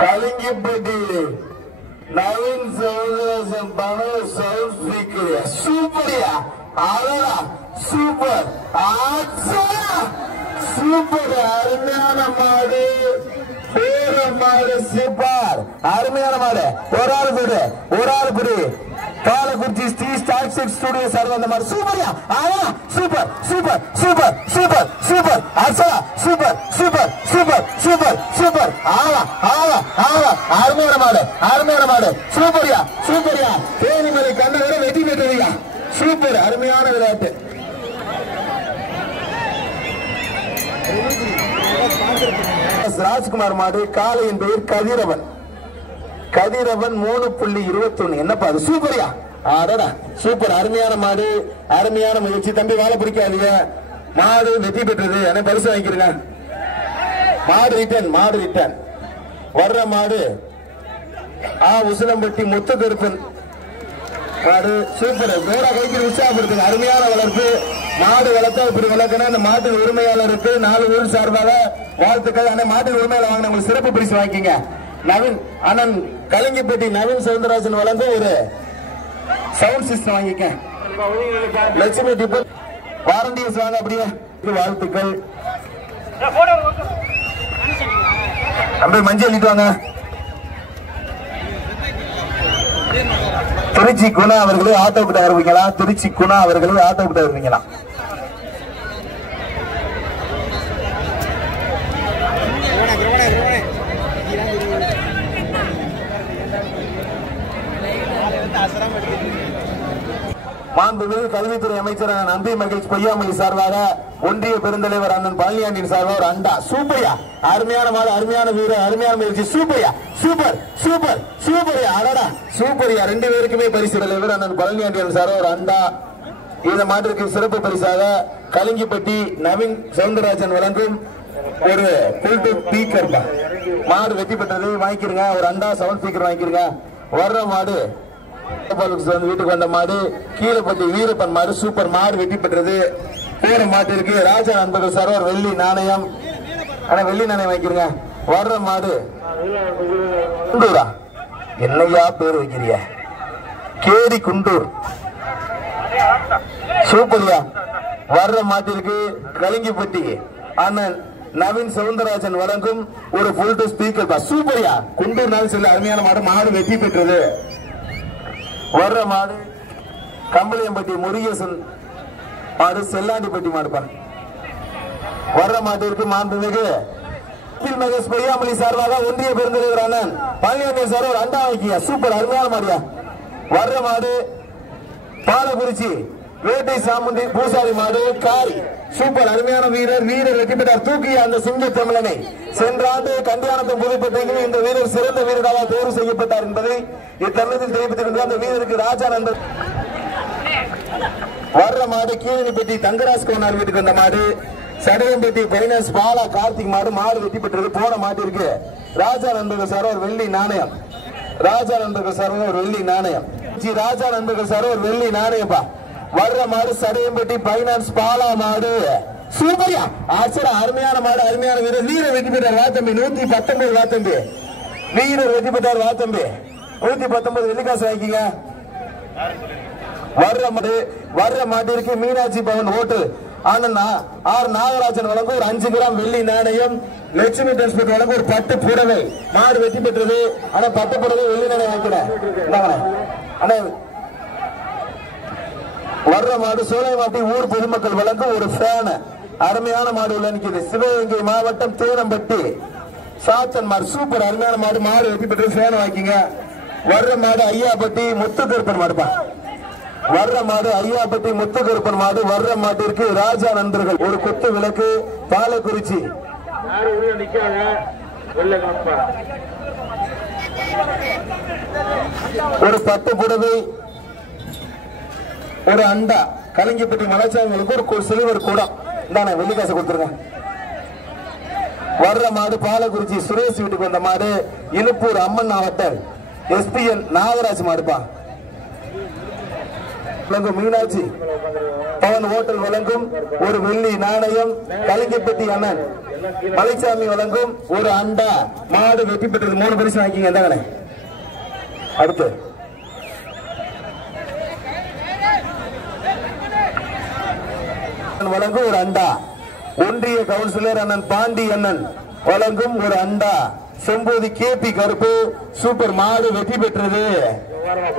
கலிங்கிப்பட்டி நவீன் சௌதரசன் பணம் south speaker சூப்பரியா அழகா super super அருமையான மாடு பேர மாடு சூப்பர் அருமையான மாடு ஒரு ஆள் புடி Kallakurichi Sri stock studio sir வந்த மாதிரி சூப்பரியா super super super super super Archana super super super super super அருமையான மாடு சூப்பரியா தேனிமலை கண்டவரை வெற்றி பெற்றதுயா சூப்பர் அருமையான விளையாட்டு ராஜ்குமார் மாடு காளையின் பெயர் கதிரவன் 3.21 என்னப்பா அது சூப்பரியா சூப்பர் அருமையான மாடு அருமையான முயற்சி தம்பி வாழை பிடிக்காதீங்க மாடு வெற்றி பெற்றது என்ன பரிசு வாங்கிக்கிறீங்க மாடு ரிட்டர்ன் வர்ற மாடு உசிலம்பட்டி முத்துக்கருப்பன் மாடு சூப்பர் கோடா கைக்கு உற்சாகப்படுத்துங்க அருமையான வளர்ப்பு மாடு வளர்த்தா இப்படி வளர்க்கணும் அந்த மாட்டு உரிமையாளருக்கு 4 ஊர் சார்பாக வாழ்த்துக்கள் அந்த மாட்டு உரிமையாளர் வாங்கின உங்களுக்கு சிறப்பு பரிசு வாங்கிக்கங்க நவீன் அண்ணன் கலிங்கிப்பட்டி நவீன் சவுந்தரராஜன் வழங்க ஒரு சவுண்ட் சிஸ்டம் வாங்கிக்க லட்சுமி டிப்பல் வாரண்டியர்ஸ் வாங்க அப்படியே வாழ்த்துக்கள் அப்படியே மஞ்சள் அள்ளிட்டு வாங்க திருச்சி குணா அவர்களே ஆட்டோ கிட்ட வருவீங்களா மாண்புமிகு கல்வித்துறை அமைச்சரான நம்பி மகேஷ் பொய்யாமொழி சார்பாக ஒன்றிய பெருந்தலைவர் அண்ணன் பழனியாண்டின் சார்பாக ஒரு அண்டா சூப்பரியா அருமையான மாடு அருமையான வீரர் அருமையான முயற்சி சூப்பரியா சூப்பரியா அடடா சூப்பரியா 2 பேருக்குமே பரிசு தலைவர் அண்ணன் பழனியாண்டின் சார்பாக ஒரு அண்டா இந்த மாட்டிற்கு சிறப்பு பரிசாக கலிங்கிப்பட்டி நவீன் சவுந்தரராஜன் வழங்கும் ஒரு ஸ்பீக்கர் மாடு வெற்றி பெற்றது வாங்கிக்கிறங்க ஒரு அண்டா சவுண்ட் ஸ்பீக்கர் வாங்கிக்கிறங்க வர்ற மாடு வீட்டுக்கு வந்த மாடு கீழப்பட்டி வீரப்பன் மாடு சூப்பர் மாடு வெற்றி பெற்றது போற மாட்டிற்கு ராஜா நண்பர்கள் சார் ஒரு வெள்ளி நாணயம் வாங்கிக்கிறங்க வர்ற மாடு குண்டூரா என்னையா பேர் வைக்கிறிய கேடி குண்டூர் சூப்பரியா வர்ற மாட்டிற்கு கலிங்கிப்பட்டி அண்ணன் நவீன் சவுந்தரராஜன் வழங்கும் ஒரு ஃபுல் டு ஸ்பீக்கர் சூப்பரியா குண்டூர் சொல்லி அருமையான மாடு வெற்றி பெற்றது வர்ற மாடு கம்பளியம்பட்டி முருகேசன் மாடு செல்லாண்டிப்பட்டி மாடுப்பா வர்ற மாட்டிற்கு மாண்புமிகு மகேஷ் பொய்யாமொழி சார்பாக ஒன்றிய பெருந்தலைவர் அண்ணன் பழனியாண்டி சார் ஒரு அண்டா வைக்கியா சூப்பர் அருமையான மாடியா வர்ற மாடு பாலக்குறிச்சி வேட்டை சாமுண்டி பூசாரி மாடு காரி சூப்பர் அருமையான வீரர் வெற்றி பெற்றார் தூக்கிய அந்த சிங்க தமிழனை சென்ற ஆண்டு கண்டியானத்தை புதுப்பேட்டையில் இந்த வீரர் சிறந்த வீரராக தேர்வு செய்யப்பட்டார் என்பதை இத்தருணத்தில் தெரிவித்திருக்கிறார் அந்த வீரருக்கு ராஜா நண்பர் வர்ற மாடு கீழனிப்பட்டி தங்கராஜ் கோனார் வீட்டுக்கு வந்த மாடு சடையம்பட்டி பைனஸ் பாலா கார்த்திக் மாடு வெற்றி பெற்றது போன மாட்டிற்கு ராஜா நண்பர்கள் சார் ஒரு வெள்ளி நாணயம் ராஜா நண்பர்கள் சார் ஒரு வெள்ளி நாணயப்பா வர்ற மாடு சடையம்பட்டி பைனான்ஸ் பாலா மாடு சூப்பரியா ஆச்சரிய அருமையான மாடு அருமையான வீரர் வெற்றி பெற்றார் வாத்தம்பி 119 வாத்தம்பி வீரர் வெற்றி பெற்றார் வாத்தம்பி 119 வெள்ளிக்காசு வாங்கிக்கங்க வர்ற மாட்டிற்கு மீனாட்சி பவன் ஹோட்டல் ஆனா ஆர் நாகராஜன் வழங்கும் ஒரு 5 கிராம் வெள்ளி நாணயம் லட்சுமி டிரான்ஸ்போர்ட் வழங்கும் ஒரு பட்டு புடவை மாடு வெற்றி பெற்றது ஆனா பட்டு புடவை வெள்ளி நாணயம் வாங்கிக்கிறேன் வர்ற மாடு சோலைமாட்டி ஊர் பொதுமக்கள் வழங்கும் ஒரு ஃபேன் அருமையான மாடு உள்ள நிற்கிறது சிவகங்கை மாவட்டம் தேனம்பட்டி சாத்தன் மாடு சூப்பர் அருமையான மாடு வெற்றி பெற்று ஃபேன் வாங்கிங்க வர்ற மாடு ஐயாப்பட்டி முத்துக்கருப்பன் மாடுப்பா வர்ற மாடு ஐயாப்பட்டி முத்துக்கருப்பன் மாடு வர்ற மாட்டிற்கு ராஜா நண்பர்கள் ஒரு குத்து விளக்கு பாலக்குறிச்சி ஒரு பட்டு புடவை ஒரு அண்டா கலிங்கிப்பட்டி மலைச்சாமிகளுக்கு ஒரு சிறுவர் கூடம் தானே வெள்ளிக்காசு கொடுத்துருங்க வர்ற மாடு பாலக்குறிச்சி சுரேஷ் வீட்டுக்கு வந்த மாடு இலுப்பூர் அம்மன் ஹோட்டல் SPN நாகராஜ் மாடுப்பா மீனாட்சி பவன் ஹோட்டல் வழங்கும் ஒரு வெள்ளி நாணயம். கலிங்கப்பட்டி அண்ணன் மலைசாமி வழங்கும் ஒரு அண்டா. மாடு வெற்றி பெற்றது. 3 பரிசு வாங்கிங்க. எந்தாங்கண்ணே அடுத்து வழங்கும் ஒரு அண்டா. ஒன்றிய கவுன்சிலர் அண்ணன் பாண்டி அண்ணன் வழங்கும் ஒரு அண்டா. செம்போதி கேபி கருப்பு சூப்பர் மாடு வெற்றி பெற்றது.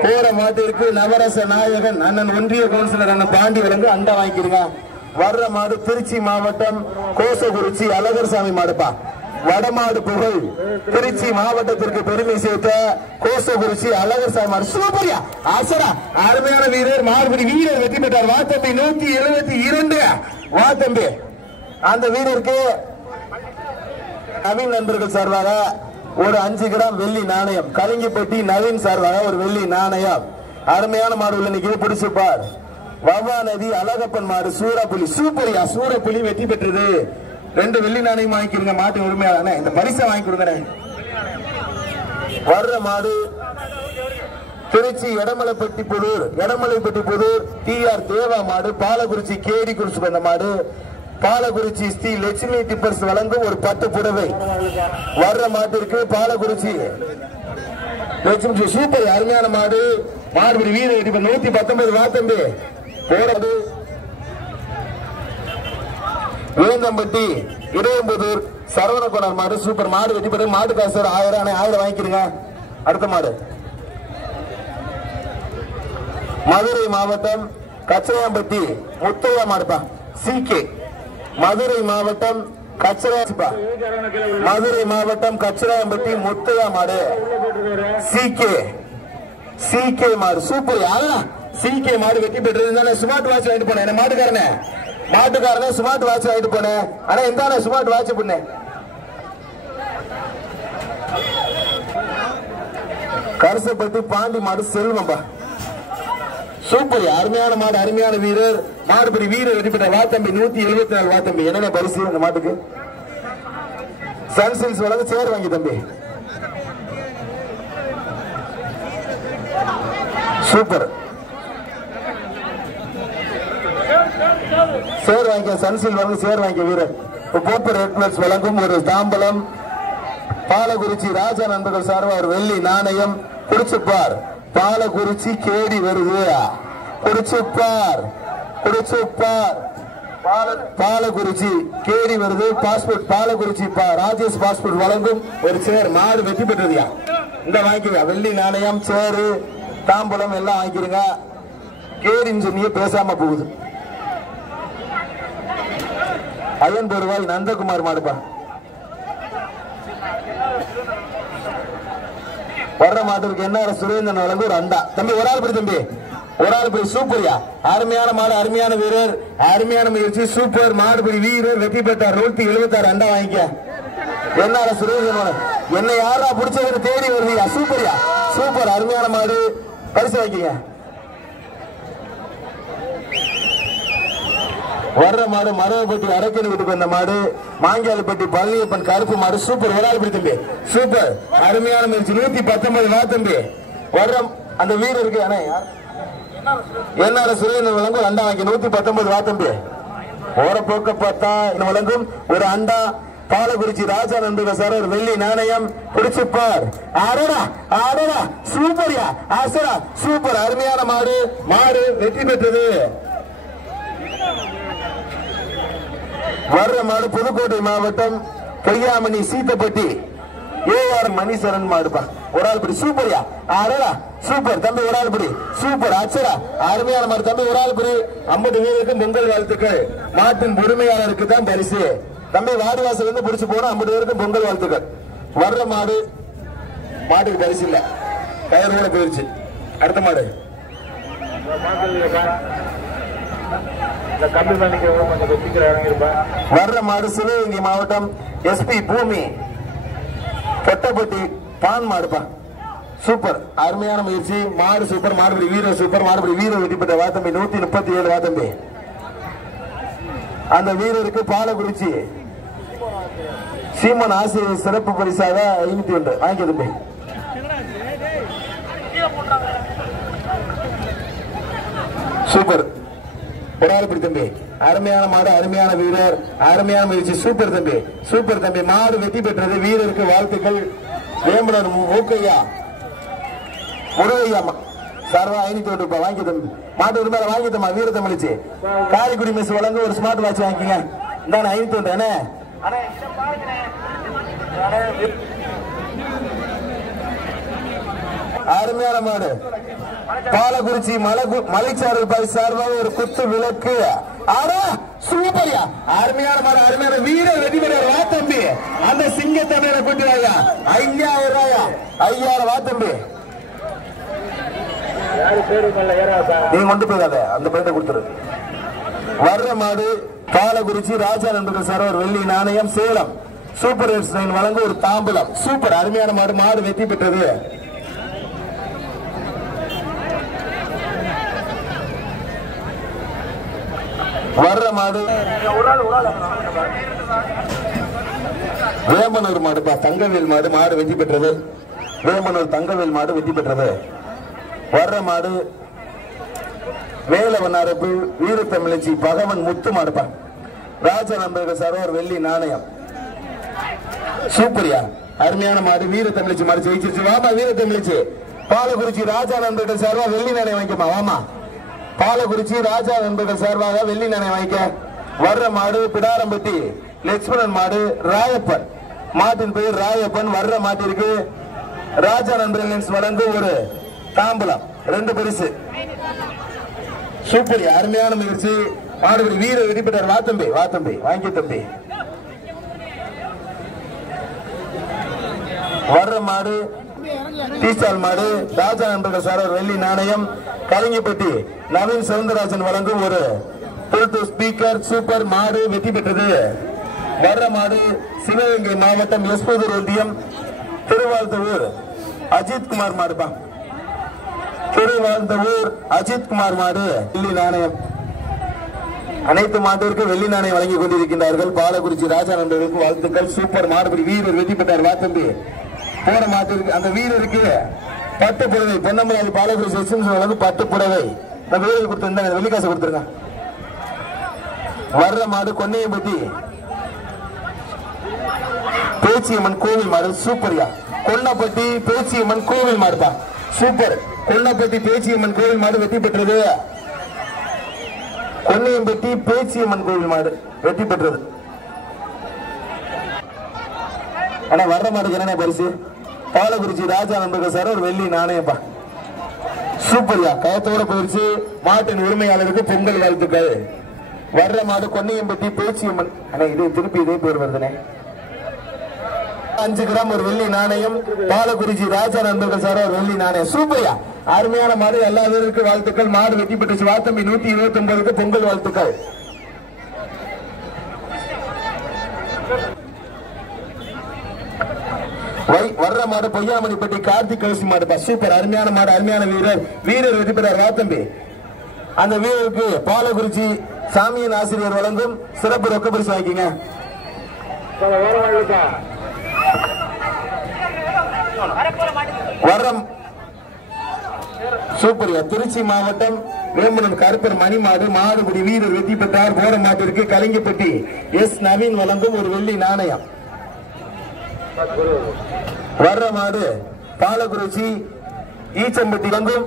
போற மாட்டிற்கு நவரச நாயகன் அண்ணன் ஒன்றிய கவுன்சிலர் அண்ணன் பாண்டி வழங்கு அண்டா வாங்கிக்கிறீங்க. வர்ற மாடு திருச்சி மாவட்டம் கோசகுறிச்சி அழகர்சாமி மாடுப்பா. வடமாடு புகழ் திருச்சி மாவட்டத்திற்கு பெருமை சேர்த்த கோசகுறிச்சி அழகர்சாமி மாடு. சூப்பரியா ஆசரா அருமையான வீரர் மாறுபடி வீரர் வெற்றி பெற்றார். வாத்தம்பி 172 வாத்தம்பி. அந்த வீரருக்கு நவீன் நண்பர்கள் சார்பாக ஒரு 5 கிராம் வெள்ளி நாணயம். கலிங்கப்பட்டி நவீன் சார்பாக ஒரு வெள்ளி நாணயம். அருமையான மாடு உள்ள நிற்கிறது. பிடிச்சுப்பார். வவ்வா நதி அழகப்பன் மாடு சூரப்புலி. சூப்பரியா சூரப்புலி வெற்றி பெற்றது. 2 வெள்ளி நாணயம் வாங்கிக்கிறீங்க. மாட்டு உரிமையாளர் இந்த பரிசை வாங்கி கொடுங்க. வர்ற மாடு திருச்சி எடமலைப்பட்டி புதூர் TR தேவா மாடு. பாலக்குறிச்சி கேடி குறிச்சி வந்த மாடு. பாலக்குறிச்சி ஸ்ரீ லட்சுமி டிப்பர்ஸ் வழங்கும் ஒரு 10 புடவை. வர்ற மாட்டிற்கு பாலக்குறிச்சி லட்சுமி. சூப்பர் அருமையான மாடு. மாடுபடி வீரர் 119 வாத்தம்பி. போறது வேந்தம்பட்டி இடையம்புதூர் சரவணகுணர் மாடு. சூப்பர் மாடு வெற்றி பெற்று. மாடு காசு 1000 வாங்கிக்கிறீங்க. அடுத்த மாடு மதுரை மாவட்டம் கச்சராம்பட்டி முத்தையா மாடுப்பா. CK மதுரை மாவட்டம் கச்சராம்பட்டி முத்தையா மாடு. CK மாடு. சூப்பர் CK மாடு வெற்றி பெற்றது. ஸ்மார்ட் வாட்ச் வாங்கிட்டு போனேன். மாட்டுக்காரனே ஸ்மார்ட் வாட்ச் வாங்கிட்டு போனேன். ஆனா இந்த ஸ்மார்ட் வாட்ச் பண்ண கரசப்பட்டி பாண்டி மாடு செல்வம்பா. சூப்பர் அருமையான மாடு. அருமையான வீரர் மாடுபடி வீரர் வெற்றி பெற்ற. வாத்தம்பி 174 வாத்தம்பி. என்னென்ன பரிசு அந்த மாட்டுக்கு? சன்சில்ஸ் வழங்க சேர் வாங்கி தம்பி. சூப்பர் சேர் வாங்கிக்க. சன்சில் வழங்க சேர் வாங்கிக்க வீரர். போப்பர் ரெட் பிளஸ் வழங்கும் ஒரு தாம்பலம். பாலக்குறிச்சி ராஜா நண்பர்கள் சார்பாக ஒரு வெள்ளி நாணயம். குடிச்சுப்பார். பாலக்குறிச்சி கேடி வருது. குடிச்சுப்பார். பாலக்குறிச்சி கேடி வருது. பாஸ்போர்ட் பாலக்குறிச்சி ராஜேஷ் பாஸ்போர்ட் வழங்கும் ஒரு சேர். மாடு வெற்றி பெற்றதுயா. இந்த வாங்கிக்க. வெள்ளி நாணயம் சேரு தாம்பலம் எல்லாம் வாங்கிக்கிறீங்க. கேடின்னு சொன்னியே பேசாம போகுது. அயன் பெருவாய் நந்தகுமார் மாடுப்பா. வர்ற மாட்டிற்கு என்ன சுரேந்திரன் வழங்கும் ஒரு அண்டா. தம்பி ஒரு ஆள் படி. தம்பி ஒரு ஆள் படி. சூப்பரியா அருமையான மாடு. அருமையான வீரர். அருமையான முயற்சி. சூப்பர் மாடுபடி வீரர் வெற்றி பெற்றார். 176 அண்டா வாங்கிக்க. என்ன சுரேந்திரன் என்ன யாரா பிடிச்சவரு தேடி வருவியா. சூப்பரியா சூப்பர் அருமையான மாடு. பரிசு வாங்கிக்க. வர்ற மாடு மரவப்பட்டி அரக்கணி வீட்டுக்கு வந்த மாடு. மாங்கியாலப்பட்டி பழனியப்பன் கருப்பு மாடு. சூப்பர் ஒரு ஆள் படி. தம்பி சூப்பர் அருமையான முயற்சி. 119 வாத்தம்பி. வர்ற அந்த வீரருக்கு என்ன சுரேந்திரன் வழங்கும் அண்டா வாங்கி. 119 வாத்தம்பி. போற போக்க பார்த்தா இன்னும் வழங்கும் ஒரு அண்டா. பாலக்குறிச்சி ராஜா நண்பர்கள் சார் ஒரு வெள்ளி நாணயம். பிடிச்சுப்பார். சூப்பரியா ஆசரா சூப்பர் அருமையான மாடு. மாடு வெற்றி பெற்றது. வர்ற மாடு புதுக்கோட்டை மாவட்டம் பொய்யாமணி சீத்தப்பட்டி AR மணிசரன் மாடுப்பா. ஒரு ஆள் படி. சூப்பரியா சூப்பர் தம்பி. ஒரு ஆள் படி. சூப்பர் அச்சரா அருமையான மாடு. தம்பி ஒரு ஆள் படி. 50 பேருக்கும் பொங்கல் வாழ்த்துக்கள். மாட்டின் உரிமையாளருக்கு தான் பரிசு. தம்பி வாடிவாசல் வந்து பிடிச்சு போனா 50 பேருக்கும் பொங்கல் வாழ்த்துக்கள். வர்ற மாடு மாட்டுக்கு பரிசு இல்ல. கயிறோட போயிருச்சு. அடுத்த மாடு வர்ற மாடு சிவகங்கை மாவட்டம் SP பூமி பொட்டப்பட்டி பான் மாடுப்பா. சூப்பர் அருமையான முயற்சி. மாடு சூப்பர். மாடுபடி வீரர் சூப்பர். மாடுபடி வீரர் வெற்றி பெற்ற வாத்தம்பி. 137 வாத்தம்பி. அந்த வீரருக்கு பாலக்குறிச்சி சீமன் ஆசிரியர் சிறப்பு பரிசாக 51 வாங்கிக்க. சூப்பர் பொறாளப்படி தம்பி. அருமையான மாடு, அருமையான வீரர், அருமையான முயற்சி. சூப்பர் தம்பி, சூப்பர் தம்பி. மாடு வெற்றி பெற்றது. வீரருக்கு வாழ்த்துக்கள். வேம்பலர் மூக்கையா முருகையா சார்வா 500 ரூபாய் வாங்கி தம்பி. மாட்டு உரிமையில வாங்கி தம்மா. வீரத்தமிழிச்சு காரைக்குடி மெஸ் வழங்க ஒரு ஸ்மார்ட் வாட்ச் வாங்கிக்கங்க. இந்தாண்ணே 500 அருமையான மாடு. பாலக்குறிச்சி மலைச்சாரல் பாய் சார்பாக ஒரு குத்து விளக்கு. சூப்பரியா அருமையான மாடு, அருமையான வீரர் வெற்றி பெற்றார். வா தம்பி, அந்த சிங்க தமிழரை கொண்டு வாயா. 5000 ரூபாயா, 5000 வா தம்பி. நீங்க கொண்டு போகாத, அந்த பையனை கொடுத்துரு. வர்ற மாடு பாலக்குறிச்சி ராஜா நண்பர்கள் சார் ஒரு வெள்ளி நாணயம். சேலம் சூப்பர் ஹிட்ஸ் லைன் வழங்க ஒரு தாம்பலம். சூப்பர் அருமையான மாடு, மாடு வெற்றி பெற்றது. வர்ற மாடு வேம்பனூர் மாடுப்பா, தங்கவேல் மாடு, மாடு வெற்றி பெற்றது. வேம்பனூர் தங்கவேல் மாடு வெற்றி பெற்றது. வர்ற மாடு வேலவனாரப்பு வீரத்தமிழச்சி பகவன் முத்து மாடுப்பா. ராஜா நண்பர்கள் சார் ஒரு வெள்ளி நாணயம். சூப்பரியா அருமையான மாடு, வீரத்தமிழச்சி மாடு ஜெயிச்சிருச்சு. வாமா வீரத்தமிழச்சி. பாலக்குறிச்சி ராஜா நண்பர்கள் சார்பா வெள்ளி நாணயம் வாங்கிக்கமா. வாமா பாலக்குறிச்சி ராஜா நண்பர்கள் சார்பாக வெள்ளி நாணயம் வாங்கிக்க. வர்ற மாடு பிடாரம்பட்டி லட்சுமணன் மாடு, ராயப்பன் மாட்டின் பெயர் ராயப்பன். வர்ற மாட்டிற்கு ராஜா நண்பர்கள் வழங்கும் ஒரு தாம்பலம், 2 பரிசு. சூப்பர் அருமையான முயற்சி. மாடுபடி வீர வெற்றி பெற்றார். வா தம்பி, வா தம்பி வாங்கி தம்பி. வர்ற மாடு டீஸ்டால் மாடு ராஜா நண்பர்கள் சார் ஒரு வெள்ளி நாணயம். கலிங்கப்பட்டி நவீன் சவுந்தரராஜன் வழங்கும் ஒரு ப்ளூடூத் ஸ்பீக்கர். சூப்பர் மாடு வெற்றி பெற்றது. வர்ற மாடு சிவகங்கை மாவட்டம் எஸ்பூதூர் ஒன்றியம் திருவாழ்த்தூர் அஜித் குமார் மாடுப்பா. திருவாழ்த்தூர் அஜித் குமார் மாடு வெள்ளி நாணயம். அனைத்து மாட்டிற்கு வெள்ளி நாணயம் வழங்கி கொண்டிருக்கின்றார்கள். பாலக்குறிச்சி ராஜா நண்பர்களுக்கு வாழ்த்துக்கள். சூப்பர் மாடுபடி வீரர் வெற்றி பெற்றார். வா தம்பி. போன மாட்டிற்கு அந்த வீரருக்கு பட்டு புடவை பொன்னம்பலம் பாலக்குறிச்சி வழங்கும் பட்டு புடவை அந்த வீரருக்கு கொடுத்து வெள்ளிக்காசு கொடுத்துருங்க. வர்ற மாடு கொன்னையம்பட்டி பேச்சியம்மன் கோவில் மாடு. சூப்பரியா கொல்லப்பட்டி பேச்சியம்மன் கோவில் மாடுப்பா. சூப்பர் கொல்லப்பட்டி பேச்சியம்மன் கோவில் மாடு வெற்றி பெற்றது. கொன்னையம்பட்டி பேச்சியம்மன் கோவில் மாடு வெற்றி பெற்றது. ஆனா வர்ற மாடுக்கு என்ன பரிசு? பாலக்குறிச்சி ராஜா நண்பர்கள் சார் ஒரு வெள்ளி நாணயப்பா. சூப்பரியா கயத்தோட போயிடுச்சு. மாட்டின் உரிமையாளருக்கு பொங்கல் வாழ்த்துக்கள். வர்ற மாடு கொன்னையம்பட்டி பேச்சியம்மன். ஆனா இது திருப்பி இதே பேர் வருதுனே. 5 கிராம் ஒரு வெள்ளி நாணயம். பாலக்குறிச்சி ராஜா நண்பர்கள் சார் ஒரு வெள்ளி நாணயம். சூப்பரியா அருமையான மாடு, எல்லா வீரருக்கு வாழ்த்துக்கள். மாடு வெற்றி பெற்று வாத்தம்பி 129க்கு பொங்கல் வாழ்த்துக்கள். வர்ற மாடு பொய்யாமணிப்பட்டி கார்த்திக் கழிசி மாடுப்பா. சூப்பர் அருமையான மாடு, அருமையான வீரர், வீரர் வெற்றி பெற்றார். வாத்தம்பி அந்த வீரருக்கு பாலக்குறிச்சி சாமியின் ஆசிரியர் வழங்கும் சிறப்பு ரொக்க பரிசு வாங்கிக்கங்க. வர்றம் சூப்பரியா திருச்சி மாவட்டம் வேம்பனூர் கருப்பர் மணி மாடு, மாடுபடி வீரர் வெற்றி பெற்றார். போற மாட்டிற்கு கலிங்கப்பட்டி எஸ் நவீன் வழங்கும் ஒரு வெள்ளி நாணயம். வர்ற மாடு பாலக்குறிச்சி ஈச்சம்பட்டி வழங்கும்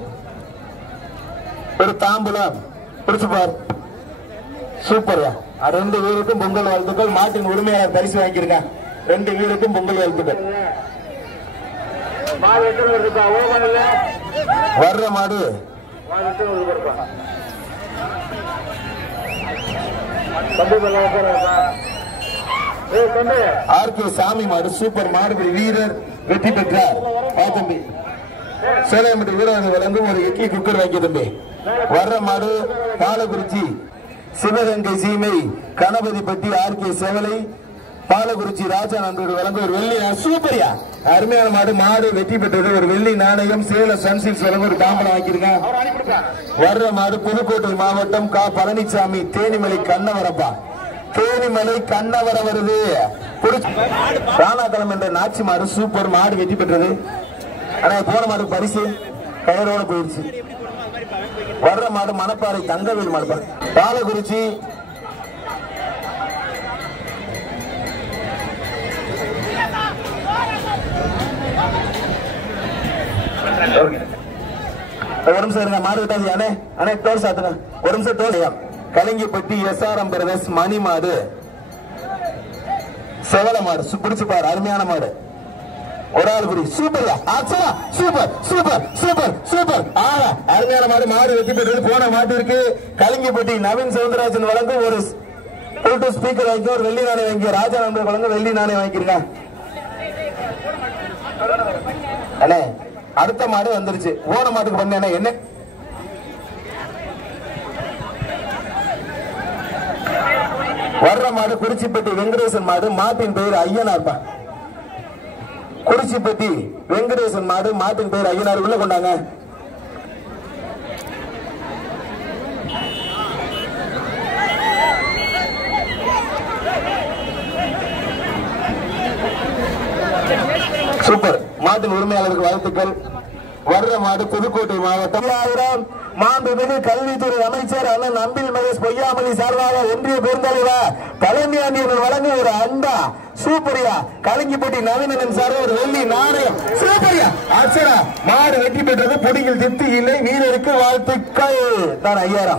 ஒரு தாம்பூலம். பிடிச்சுப்பார். சூப்பர்யா 2 வீருக்கும் பொங்கல் வாழ்த்துக்கள். மாட்டின் உரிமையாளர் பரிசு வாங்கியிருக்க. 2 வீருக்கும் பொங்கல் வாழ்த்துக்கள். வர்ற மாடு ஆர்கே சாமி மாடு. சூப்பர் மாடுபடி வீரர் வெற்றி பெற்றார். தம்பி சேலையம்பட்டி வீரர்கள் வழங்கும் ஒரு இட்லி குக்கர் வாங்கி தம்பி. வர்ற மாடு பாலக்குறிச்சி சிவகங்கை சீமை கணபதிப்பட்டி ஆர்கே செவலை பாலக்குறிச்சி ராஜா நண்பர்கள் வழங்கும் ஒரு வெள்ளி. சூப்பரியா அருமையான மாடு, மாடு வெற்றி பெற்றது. ஒரு வெள்ளி நாணயம். சேலம் சன்சில்ஸ் வழங்கும் ஒரு தாம்பலம் வாங்கியிருக்காங்க. வர்ற மாடு புதுக்கோட்டை மாவட்டம் கா பழனிசாமி தேனிமலை கண்ணவரப்பா. தேனிமலை கண்ணவர வருது. ராணாக்களம் என்ற நாச்சி மாடு. சூப்பர் மாடு வெற்றி பெற்றது. ஆனா போன மாடு பரிசு கயரோட போயிடுச்சு. வர்ற மாடு மணப்பாறை தங்கவேல் மாடு. பாலக்குறிச்சி ஒரு நிமிஷம் இருங்க. மாடு விட்டாது அண்ணே. அண்ணே டோர் சாத்துங்க. ஒரு நிமிஷம் டோர். கலிங்கிப்பட்டி SRM பிரதர்ஸ் மணி மாடு செவல மாடு பிடிச்சு பாரு. அருமையான மாடு. ஒரு ஆள் புரி. Super super super super super. அருமையான மாடு. மாடு வெற்றி பெற்றது. போன மாட்டு இருக்கு. கலிங்கிப்பட்டி நவீன் சவுந்தரராஜன் வழங்கும் ஒரு ப்ளூடூத் ஸ்பீக்கர் வாங்கி ஒரு வெள்ளி நாணயம் வாங்கி. ராஜா நண்பர் வழங்க வெள்ளி நாணயம் வாங்கிருங்க. அண்ணே அடுத்த மாடு வந்துருச்சு. போன மாட்டுக்கு பண்ண என்ன வர்ற மாடு குறிச்சிப்பட்டி வெங்கடேசன் மாடு. மாட்டின் பெயர் ஐயனார். குறிச்சிப்பட்டி வெங்கடேசன் மாடு. மாட்டின் பெயர் ஐயனார். உள்ள கொண்டாங்க. சூப்பர். மாட்டின் உரிமையாளருக்கு வாழ்த்துக்கள். வர்ற மாடு புதுக்கோட்டை மாவட்டம். மாண்புமிகு கல்வித்துறை அமைச்சர் அண்ணன் அன்பில் மகேஷ் பொய்யாமொழி சார்பாக ஒன்றிய பெருந்தலைவர் பழனியாண்டியன் வழங்க ஒரு அண்டா. சூப்பரியா. கலிங்கிப்பட்டி நவீனன் சார் ஒரு வெள்ளி நாணயம். சூப்பரியா. அச்சரா மாடு வெற்றி பெற்றது. பொடியில் திருப்தி இல்லை. வீரருக்கு வாழ்த்துக்கள். தான் 5000.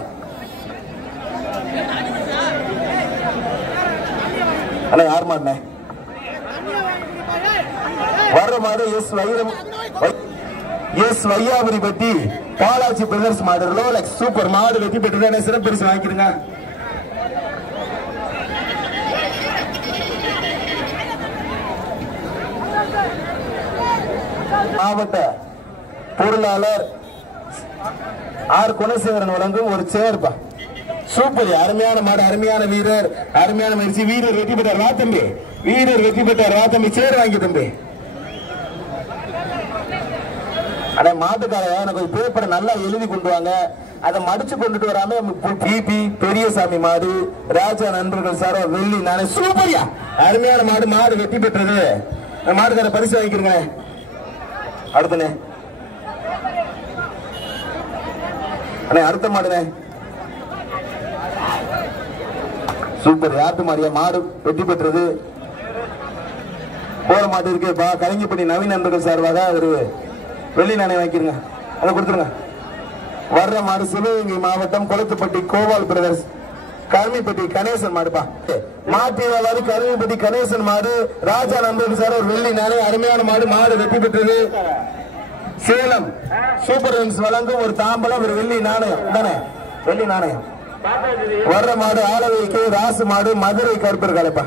அண்ணா யார் மாடுனே? வர்ற மாடு எஸ் வையாபுரிப்பட்டி பாலாஜி பிரதர்ஸ் மாடு ரோலெக்ஸ். சூப்பர். மாடு வெற்றி பெற்றது. சிறப்பு பரிசு வாங்கிக்கிறங்க. மாவட்ட பொருளாளர் ஆர் குணசேகரன் வழங்கும் ஒரு சேர்ப்பா. சூப்பர். அருமையான மாடு. அருமையான வீரர். அருமையான முயற்சி. வீரர் வெற்றி பெற்றார். வா தம்பி. வீரர் வெற்றி பெற்றார். வா தம்பி. சேர் வாங்கி தம்பி. ஆனா மாட்டுக்கார எனக்கு பேப்பரை நல்லா எழுதி கொண்டு வாங்க. அதை மடிச்சு கொண்டுட்டு வராம பிபி பெரியசாமி மாடு ராஜா நண்பர்கள் சார் வெள்ளி நானே. சூப்பரியா. அருமையான மாடு. மாடு வெற்றி பெற்றது. மாடுக்கார பரிசு வாங்கிக்கிறங்க. அடுத்தனே அண்ணே அடுத்த மாடுனே. சூப்பர். யாத்து மாடியா. மாடு வெற்றி பெற்றது. போற மாட்டு இருக்கு. கலிங்கிப்பட்டி நவீன் நண்பர்கள் சார்பாக ஒரு வெள்ளி நாணயம் வாங்கிருங்க. அதை கொடுத்துருங்க. வர்ற மாடு சிவகங்கை மாவட்டம் கொளத்துப்பட்டி கோவால் பிரதர்ஸ் கருமிப்பட்டி கணேசன் மாடுப்பா. மாட்டியாவது கருமிப்பட்டி கணேசன் மாடு ராஜா நண்பர்கள் சார் ஒரு வெள்ளி நாணயம். அருமையான மாடு. மாடு வெற்றி பெற்றது. சேலம் சூப்பர் விங்ஸ் வழங்கும் ஒரு தாம்பலம் ஒரு வெள்ளி நாணயம். தானே வெள்ளி நாணயம். வர்ற மாடு ஆலவைக்கு ராசு மாடு மதுரை கருப்பர் கலப்பா.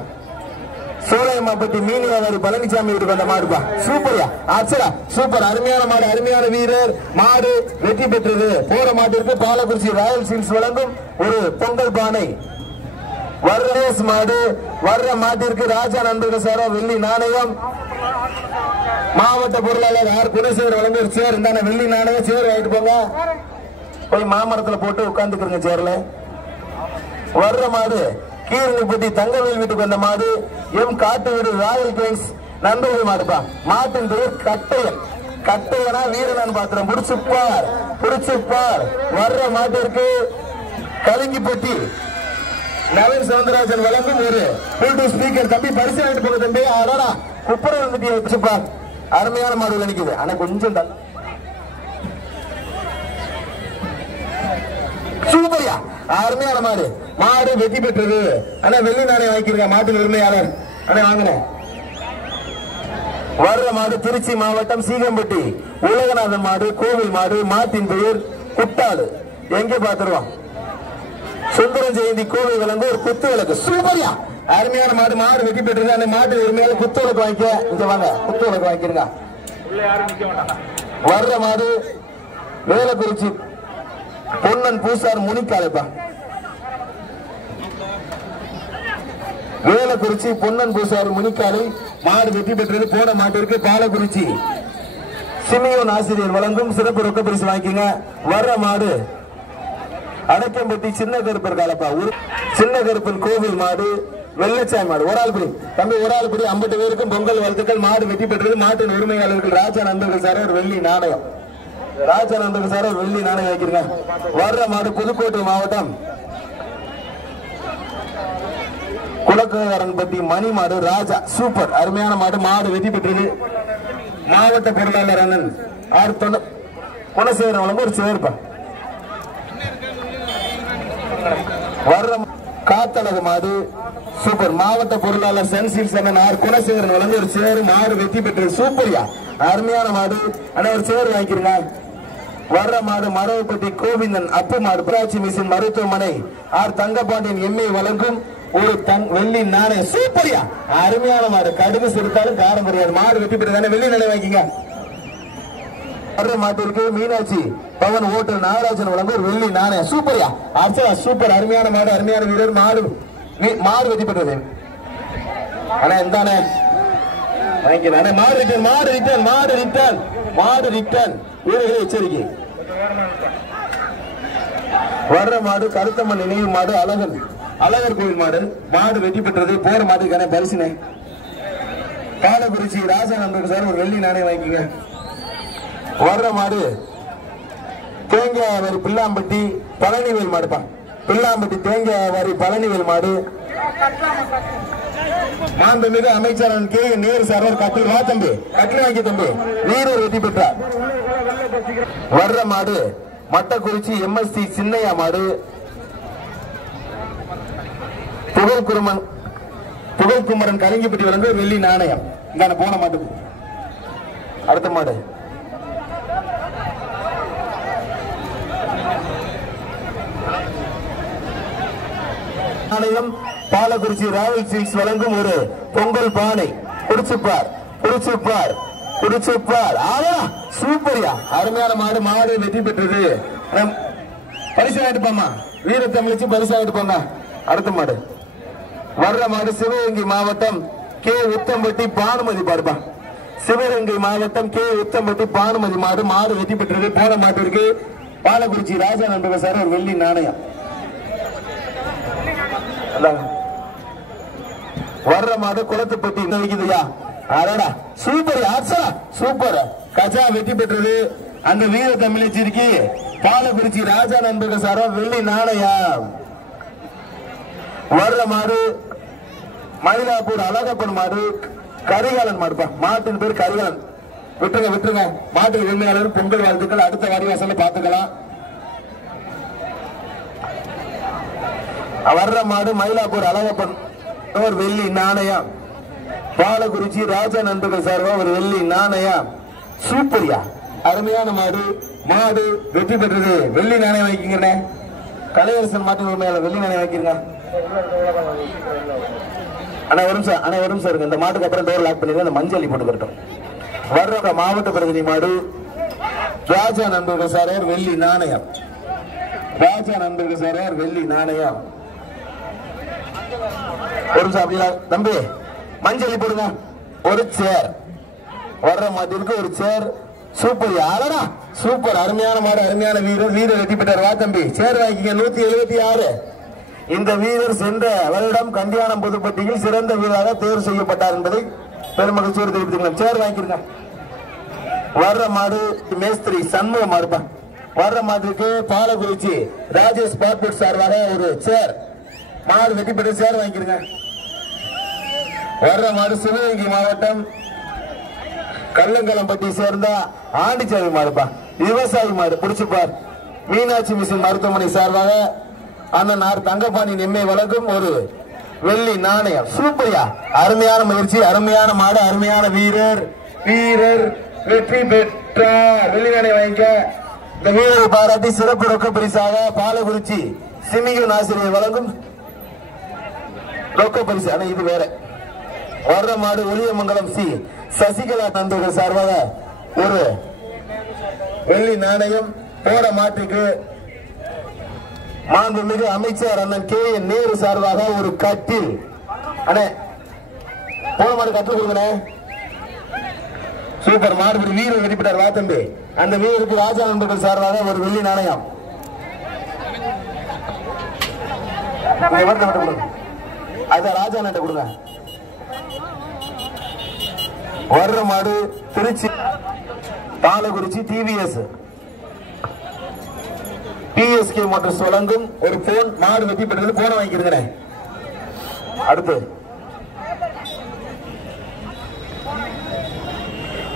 சோலையம்மாப்பட்டி மீனவாரி பழனிசாமி வீட்டுக்கு வந்த மாடுப்பா. சூப்பர்யா. அச்சரா சூப்பர். அருமையான மாடு. அருமையான வீரர். மாடு வெற்றி பெற்றது. போற மாட்டிற்கு பாலக்குறிச்சி ராயல் சீல்ஸ் வழங்கும் ஒரு பொங்கல் பானை. வர்றேஸ் மாடு. வர்ற மாட்டிற்கு ராஜா நண்பர்கள் சாரோ வெள்ளி நாணயம். மாவட்ட பொருளாளர் ஆர் குணசேகர் வழங்கும் சேர். இருந்தான வெள்ளி நாணயம். சேர் வாங்கிட்டு போங்க. போய் மாமரத்துல போட்டு உட்கார்ந்துக்கிறங்க சேர்ல. வர்ற மாடு கீரணிப்பட்டி தங்கவேல் வீட்டுக்கு வந்த மாடு எம் காட்டு வீடு ராயல் கிங்ஸ் நண்பர்கள் மாடுப்பா. மாட்டின் பெயர் கட்டையன். கட்டையனா வீரனான்னு பாத்திரம். புடிச்சுப்பார் புடிச்சுப்பார். வர்ற மாட்டிற்கு கலிங்கிப்பட்டி நவீன் சவுந்தரராஜன் வழங்கும் ஒரு ப்ளூடூத் ஸ்பீக்கர். தம்பி பரிசு வாங்கிட்டு போக தம்பி. அதோட குப்பரை வந்துட்டு வச்சுப்பார். அருமையான மாடு நினைக்குது. ஆனா கொஞ்சம் தான். சூப்பரியா. அருமையான மாடு. மாடு வெற்றி பெற்றது. ஆனா வெள்ளி நாணயம் வாங்கிருக்க. மாட்டு உரிமையாளர் அண்ணா வாங்கினேன். வர்ற மாடு திருச்சி மாவட்டம் சீகம்பட்டி உலகநாதன் மாடு கோவில் மாடு. மாட்டின் பெயர் குட்டாடு. எங்கே பாத்துருவான். சுந்தர ஜெயந்தி கோவில் வழங்க ஒரு குத்து விளக்கு. சூப்பரியா. அருமையான மாடு. மாடு வெற்றி பெற்றது. அந்த மாட்டு உரிமையாளர் குத்து விளக்கு வாங்கிக்க. இங்க வாங்க. குத்து விளக்கு வாங்கிருங்க. வர்ற மாடு வேலக்குறிச்சி பொன்னன் பூசார் முனிக்காலைப்பா. வேலக்குறிச்சி பொன்னன் பூசார் முனிக்காலை. மாடு வெற்றி பெற்றது. போன மாட்டிற்கு பாலக்குறிச்சி சிமியோன் ஆசிரியர் வழங்கும் சிறப்பு ரொக்க பரிசு வாங்கிக்கங்க. வர்ற மாடு அடக்கம்பட்டி சின்ன கருப்பர் காலப்பா. சின்ன கருப்பன் கோவில் மாடு வெள்ளச்சாய் மாடு. ஒரு ஆள் படி தம்பி. ஒரு ஆள் படி. 50 பேருக்கும் பொங்கல் வாழ்த்துக்கள். மாடு வெற்றி பெற்றது. மாட்டின் உரிமையாளர்கள் ராஜா நண்பர்கள் சார் ஒரு வெள்ளி நாணயம். ராஜா நண்பர்கள் சார் வெள்ளி நாணயம் வைக்கிறேன். வர்ற மாடு புதுக்கோட்டை மாவட்டம் குலக்கரன்பட்டி மணி மாடு ராஜா சூப்பர் அருமையான மாடு. மாடு வெற்றி பெற்றது. மாவட்ட பொருளாளர் அண்ணன் குணசேகரன் வழங்க ஒரு சேர்ப்பா. வர்ற காத்தலகு மாடு சூப்பர். மாவட்ட பொருளாளர் சென்சில் அண்ணன் குணசேகரன் வழங்க ஒரு சேர். மாடு வெற்றி பெற்றது. சூப்பரியா அருமையான மாடு. ஆனா ஒரு சேர் வாங்கிக்கிறீங்க. வர்ற மாடு மரவப்பட்டி கோவிந்தன் அப்பு மாடு பிராட்சி மிஷின் மருத்துவமனை தங்கபாண்டியன் எம்ஏ வழங்கும் ஒரு வெள்ளி நாணயம். சூப்பரியா அருமையான மாடு. கடுகு சிறுத்தாலும் காரம் கிடையாது. மாடு வெற்றி பெற்றது. வெள்ளி நாணயம் வாங்கிங்க. வர்ற மாட்டிற்கு மீனாட்சி பவன் ஓட்டல் நாகராஜன் வழங்க ஒரு வெள்ளி நாணயம். சூப்பரியா அர்ச்சனா சூப்பர் அருமையான மாடு. அருமையான வீரர். மாடு வெற்றி பெற்றது. ஆனா எந்தானே வாங்கிக்கிறேன். மாடு ரிட்டர்ன் மாடு ரிட்டர்ன் மாடு ரிட்டர்ன் மாடு ரிட்டர்ன். வீரர்களை எச்சரிக்கை. வர்ற மாடு கருத்தம்மன் நினைவு மாடு அழகர் கோவில் மாடு. மாடு வெற்றி பெற்றது. போற மாட்டுக்கான பரிசினை காலக்குறிச்சி ராஜா நண்பர்கள் சார் ஒரு வெள்ளி நாணயம் வாங்கிக்கங்க. வர்ற மாடு தேங்காய் பிள்ளாம்பட்டி பழனிவேல் மாடுப்பா. பிள்ளாம்பட்டி தேங்காய் பழனிவேல் மாடு. மாண்புமிகு அமைச்சர் கே நேரு சார் கட்டில் வா தம்பி. கட்டில் வாங்கி தம்பி. வீரர் வெற்றி பெற்றார். வர்ற மாடு மட்டக்குறிச்சி எம்எஸ்சி சின்னையா மாடு. புகழ்குமரன் கலிங்கிப்பட்டி வழங்க வெள்ளி நாணயம். இங்க போன மாட்டுக்கு அடுத்த மாடு நாணயம். பாலக்குறிச்சி ராயல் சில்க்ஸ் வழங்கும் ஒரு பொங்கல் பானை. குடிச்சுப்பார் குடிச்சுப்பார் குடிச்சுப்பார். ஆனா சூப்பரியா அருமையான மாடு. மாடு வெற்றி பெற்றது. பரிசு ஆகிட்டு போமா. வீரத்தமிழிச்சு பரிசு ஆகிட்டு போங்க. அடுத்த மாடு வர்ற மாடு சிவகங்கை மாவட்டம் கே உத்தம்பட்டி பானுமதி பாடுப்பா. சிவகங்கை மாவட்டம் கே உத்தம்பட்டி பானுமதி மாடு. மாடு வெற்றி பெற்றது. போன மாட்டிற்கு பாலக்குறிச்சி ராஜா நண்பர்கள் சார் ஒரு வெள்ளி நாணயம். வர்ற மாடு குளத்துப்பட்டி வைக்குதுயா. அடடா சூப்பர் ஆச்சா சூப்பர். கஜா வெற்றி பெற்றது. அந்த வீர தமிழச்சிற்கு பாலக்குறிச்சி ராஜா நண்பர்கள் சார் வெள்ளி நாணயம். வர்ற மாடு மயிலாப்பூர் அழகப்பன் மாடு கரிகாலன் மாடுப்பா. மாட்டின் பேர் கரிகாலன். விட்டுருங்க மாட்டு உரிமையாளர் பொங்கல் வாழ்த்துக்கள். அடுத்த வாரிவாசல பாத்துக்கலாம். வர்ற மாடு மயிலாப்பூர் அழகப்பன் ஒரு வெள்ளி நாணயம். பாலக்குறிச்சி ராஜா நண்பர்கள் சார்பா ஒரு வெள்ளி நாணயம். சூப்பரியா அருமையான மாடு. மாடு வெற்றி பெற்றது. வெள்ளி நாணயம் வைக்கிங்க. கலையரசன் மாட்டின் உரிமையாளர் வெள்ளி நாணயம் வைக்கிறீங்க. ஆனா ஒரு நிமிஷம் இருக்கு. இந்த மாட்டுக்கு அப்புறம் டோர் லாக் பண்ணி அந்த மஞ்சள் போட்டு வரட்டும். வர்ற மாவட்ட பிரதிநிதி மாடு ராஜா நண்பர்கள் சார் வெள்ளி நாணயம். ராஜா நண்பர்கள் சார் வெள்ளி நாணயம். ஒரு நிமிஷம் அப்படியா தம்பி மஞ்சள் போடுங்க. ஒரு சேர். வர்ற மாட்டிற்கு ஒரு சேர். சூப்பர் ஆளடா சூப்பர் அருமையான மாடு. அருமையான வீரர் வெற்றி பெற்றார். வா தம்பி சேர் வாங்கிக்க. 176. இந்த வீரர் சென்ற வருடம் கண்டியானம் புதுப்பட்டியில் சிறந்த வீரராக தேர்வு செய்யப்பட்டார் என்பதை பெருமகிழ்ச்சியோடு தெரிவித்துக்கலாம். சேர் வாங்கிருங்க. வர்ற மாடு மேஸ்திரி சண்முக மாடுப்பா. வர்ற மாட்டுக்கு பாலக்குறிச்சி ராஜேஷ் பாட்புட் சார்பாக ஒரு சேர். மாடு வெற்றி பெற்று சேர் வாங்கிருங்க. வர்ற மாடு சிவகங்கை மாவட்டம் கல்லங்கலம்பட்டி சேர்ந்த ஆண்டிச்சாமி மாடுப்பா. விவசாயி மாடு. பிடிச்சுப்பார். மீனாட்சி மிஷின் மருத்துவமனை சார்பாக அண்ணன் தங்கபாணி எம்ஏ வழங்கும் ஒரு வெள்ளி நாணயம். சூப்பரியா அருமையான முயற்சி. அருமையான மாடு. அருமையான வீரர் வெற்றி பெற்றார். வெள்ளி நாணயம் வாங்கிக்க. இந்த வீரரை பாராட்டி சிறப்பு ரொக்க பரிசாக பாலக்குறிச்சி சிமிகன் ஆசிரியர் வழங்கும் ரொக்க பரிசு. ஆனா இது வேற. வர்ற மாடு ஒளியமங்கலம் சி சசிகலா நண்பர்கள் சார்பாக ஒரு வெள்ளி நாணயம். போட மாட்டுக்கு மாண்புமிகு அமைச்சர் அண்ணன் கே நேரு சார்பாக ஒரு கட்டில். அண்ணே போன மாடு கட்டில் கொடுங்க. சூப்பர் மாடு. வீரர் வெற்றி பெற்றார். வா தம்பி. அந்த வீரருக்கு ராஜா நண்பர்கள் சார்பாக ஒரு வெள்ளி நாணயம். அத ராஜா நட்ட கொடுங்க. வர்ற மாடு Tiruchi Palakurichi TVS TSK motors வழங்கும் ஒரு போன். மாடு வெற்றி பெற்றது. போன வாங்கிக்கிறேன். அடுத்து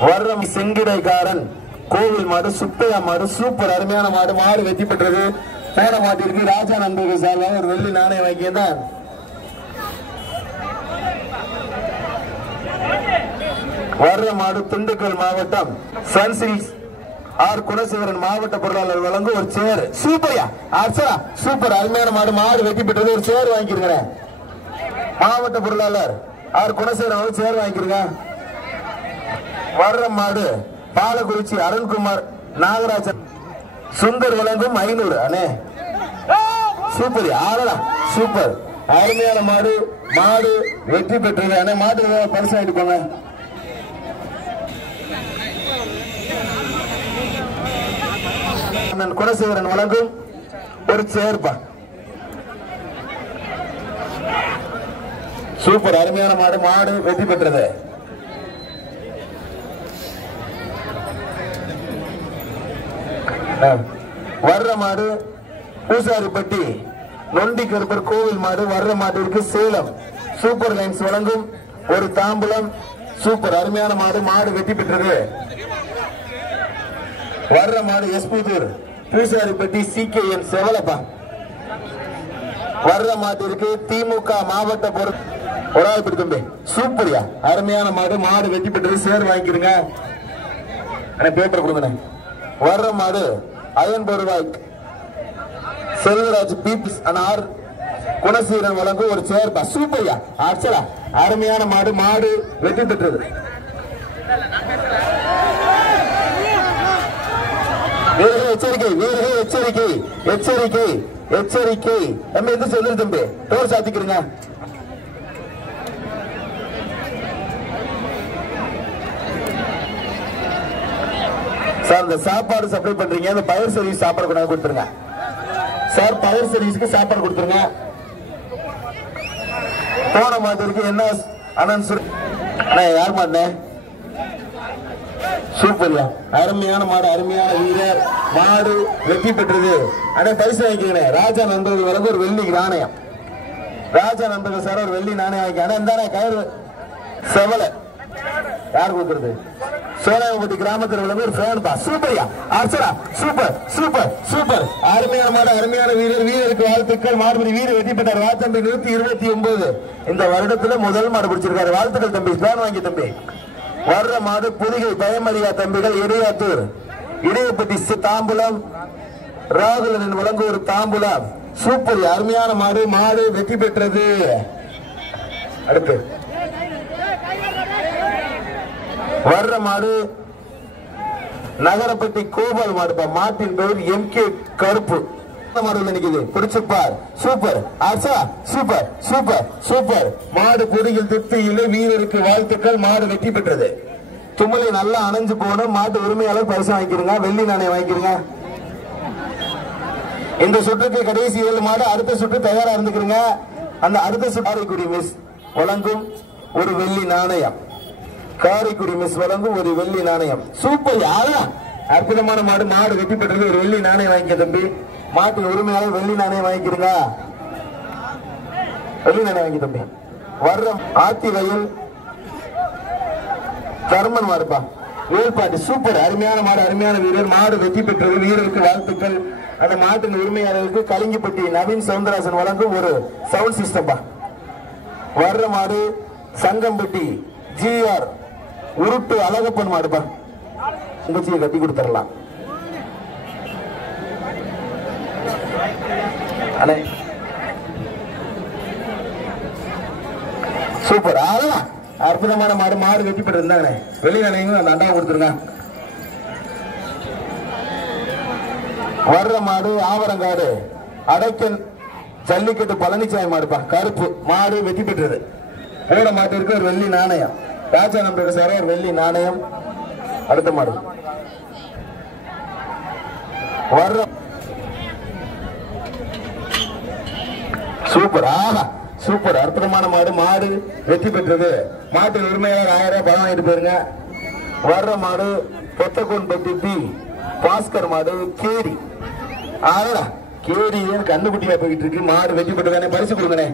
வர்றம் செங்கிடைக்காரன் கோவில் மாடு சுப்பையா மாடு. சூப்பர் அருமையான மாடு. மாடு வெற்றி பெற்றது. போன மாட்டிற்கு ராஜா நண்பர்கள் சார்பாக ஒரு வெள்ளி நாணயம் வாங்கியிருந்தார். வர்ற மாடு திண்டுக்கல் மாவட்டம் சன்சில்ஸ் ஆர் குணசேகரன் மாவட்ட பொருளாளர் வழங்கும் ஒரு சேர். சூப்பர்யா அர்ச்சனா சூப்பர் அருமையான மாடு. மாடு வெற்றி பெற்றது. ஒரு சேர் வாங்கிக்கிறேன். மாவட்ட பொருளாளர் ஆர் குணசேகரன் சேர் வாங்கிக்கிறீங்க. வர்ற மாடு பாலக்குறிச்சி அருண்குமார் நாகராஜன் சுந்தர் வழங்கும் 500 அண்ணே. சூப்பர் ஆளா சூப்பர் அருமையான மாடு. மாடு வெற்றி பெற்றது. அண்ணே மாடு பரிசு ஆயிட்டு போங்க. குணசேகரன் வழங்கும் ஒரு சேர்ப்பா. சூப்பர் அருமையான மாடு. மாடு வெற்றி பெற்றது. வர்ற மாடு பூசாரிப்பட்டி நொண்டி கருப்பர் கோவில் மாடு. வர்ற மாட்டிற்கு சேலம் சூப்பர் லைன்ஸ் வழங்கும் ஒரு தாம்பூலம். சூப்பர் அருமையான மாடு. மாடு வெற்றி பெற்றது. வர்ற மாடு எஸ்பிதூர் பூசாரிப்பட்டி சிகேஎன் செவலப்பா. வர்ற மாட்டிற்கு திமுக மாவட்ட பொறுப்பு ஒரு ஆள் பிடித்தம்பே. சூப்பர்யா அருமையான மாடு. மாடு வெற்றி பெற்றது. சேர் வாங்கிக்கிறீங்க. பேப்பர் கொடுங்க. வர்ற மாடு அயன் பொருவாய் செல்வராஜ் பீப்ஸ் ஆர் குணசீரன் வழங்கும் ஒரு சேர்ப்பா. சூப்பர்யா அர்ச்சலா அருமையான மாடு. மாடு வெற்றி பெற்றது. வீரர்கள் எச்சரிக்கை. வீரர்கள் எச்சரிக்கை. எச்சரிக்கை எச்சரிக்கை. நம்ம எந்த சொல்லு தம்பி டோர் சாத்திக்கிறீங்க. சார் இந்த சாப்பாடு சப்ளை பண்றீங்க. இந்த பவர் சர்வீஸ் சாப்பாடு கொண்டாந்து கொடுத்துருங்க சார். பவர் சர்வீஸ்க்கு சாப்பாடு கொடுத்துருங்க. போன மாட்டிற்கு என்ன அனௌன்ஸ் யார் மாட்டே. சூப்பர்யா அருமையான மாடு. அருமையான வீரர். மாடு வெற்றி பெற்றது. அண்ணே பரிசு வாங்கிக்கிறேன். ராஜா நண்பர்கள் வழங்க ஒரு வெள்ளி நாணயம். ராஜா நண்பர்கள் சார் ஒரு வெள்ளி நாணயம் வாங்கிக்க. இந்த கயிறு செவலை யார் கொடுக்கிறது. சோழாவட்டி கிராமத்தில் உள்ள ஒரு ஃபேன் பா. சூப்பர்யா அர்ச்சனா சூப்பர் சூப்பர் சூப்பர் அருமையான மாடு. அருமையான வீரர். வீரருக்கு வாழ்த்துக்கள். மாடுபடி வீரர் வெற்றி பெற்றார். தம்பி 129 இந்த வருடத்துல முதல் மாடு பிடிச்சிருக்காரு. வாழ்த்துக்கள் தம்பி. ஃபேன் வாங்கி தம்பி. வர்ற மாடு புதுகை பயமரியா தம்பிகள் இடையாத்தூர் இடையப்பட்டி தாம்பூலம் ராகுலன் வழங்கு ஒரு தாம்பூலம். சூப்பர் அருமையான மாடு. மாடு வெற்றி பெற்றது. அடுத்து வர்ற மாடு நகரப்பட்டி கோபால் மாடுப்பா. மாட்டின் பெயர் எம்கே கருப்பு. மாடு நினைக்குது பிடிச்சிருப்பார். சூப்பர் அர்ச்சா சூப்பர் சூப்பர் சூப்பர். மாடு பொடியில் திருப்தியிலே வீரருக்கு வாழ்த்துக்கள். மாடு வெற்றி பெற்றது. தும்மலை நல்லா அணைஞ்சு போன மாட்டு உரிமையாளர் பரிசு வாங்கிக்கிறீங்க. வெள்ளி நாணயம் வாங்கிக்கிறீங்க. இந்த சுற்றுக்கு கடைசி 7 மாடு. அடுத்த சுற்று தயாரா இருந்துக்கிறீங்க. அந்த அடுத்த சுற்று காரைக்குடி மிஸ் வழங்கும் ஒரு வெள்ளி நாணயம். காரைக்குடி மிஸ் வழங்கும் ஒரு வெள்ளி நாணயம். சூப்பர் அற்புதமான மாடு. மாடு வெற்றி பெற்றது. ஒரு வெள்ளி நாணயம் வாங்கிக்க தம்பி. மாட்டு உரிமையாளர் வெள்ளி நாணயம் வாங்கிக்கிறீங்க. வெள்ளி நாணயம் வாங்கி தம்பி. வர்ற ஆத்தி வயல் கர்மன் மாடுப்பா. வேல்பாட்டி சூப்பர் அருமையான மாடு. அருமையான வீரர். மாடு வெற்றி பெற்றது. வீரருக்கு வாழ்த்துக்கள். அந்த மாட்டின் உரிமையாளருக்கு கலிங்கிப்பட்டி நவீன் சவுந்தரராஜன் வழங்கும் ஒரு சவுண்ட் சிஸ்டம் பா. வர்ற மாடு சங்கம்பட்டி ஜிஆர் உருட்டு அழகப்பன் மாடுப்பா. தங்கச்சியை கட்டி கொடுத்துடலாம். சூப்பர் அற்புதமான மாடு. மாடு வெற்றி பெற்று இருந்தாங்க. வெளிநாளையும் அந்த அண்டா கொடுத்துருங்க. வர்ற மாடு ஆவரங்காடு அடைக்கன் ஜல்லிக்கட்டு பழனிசாமி மாடுப்பா. கருப்பு மாடு வெற்றி பெற்றது. போன மாட்டிற்கு ஒரு வெள்ளி நாணயம். ராஜா நம்பர் சார் ஒரு வெள்ளி நாணயம். அடுத்த மாடு வர்ற சூப்பர் சூப்பர் அற்புதமான மாடு. மாடு வெற்றி பெற்றது. மாட்டின் உரிமையாளர் 1000 ரூபாய் பணம் வாங்கிட்டு போயிருங்க. வர்ற மாடு பொத்தக்கோன்பட்டி பி பாஸ்கர் மாடு கேரி ஆனா கேடி கண்ணுக்குட்டியா போயிட்டு இருக்கு. மாடு வெட்டி போட்டு பரிசு கொடுங்கண்ணே.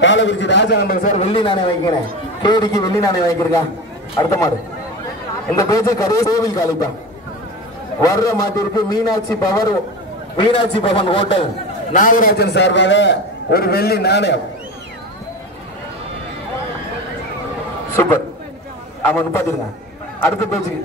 காலக்குறிச்சி ராஜானந்தன் சார் வெள்ளி நாணயம் வைக்கிறேன். கேடிக்கு வெள்ளி நாணயம் வைக்கிறேன். அடுத்த மாடு இந்த பேச்சு கரைய கோவில் காலிப்பா. வர்ற மாட்டிற்கு மீனாட்சி பவன் ஹோட்டல் நாகராஜன் சார்பாக ஒரு வெள்ளி நாணயம். சூப்பர். அவன் நிப்பாட்டிருங்க. அடுத்த பேச்சுக்கு